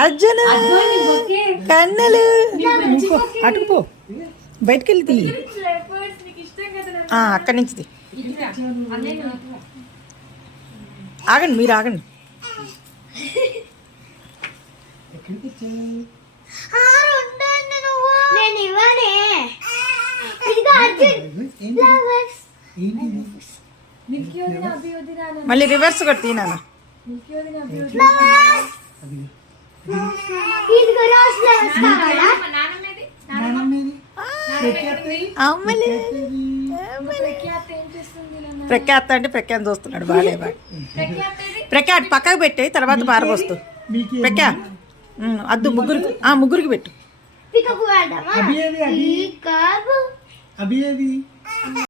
అర్జున కన్నలు. అటుకుపో బయటికి వెళ్ళి అక్కడి నుంచి ఆగండి మీరు ఆగండి. నేను ఇవ్వనే. మళ్ళీ రివర్స్ కొట్టి నాన్న. ప్రఖ్యాత అంటే ప్రఖ్యాత చూస్తున్నాడు బాగా బాగా ప్రఖ్యాత పక్కకు పెట్టే తర్వాత పారబోస్తూ. ప్రఖ్యా అద్దు ముగ్గురికి. ఆ ముగ్గురికి పెట్టు. అభి అభి?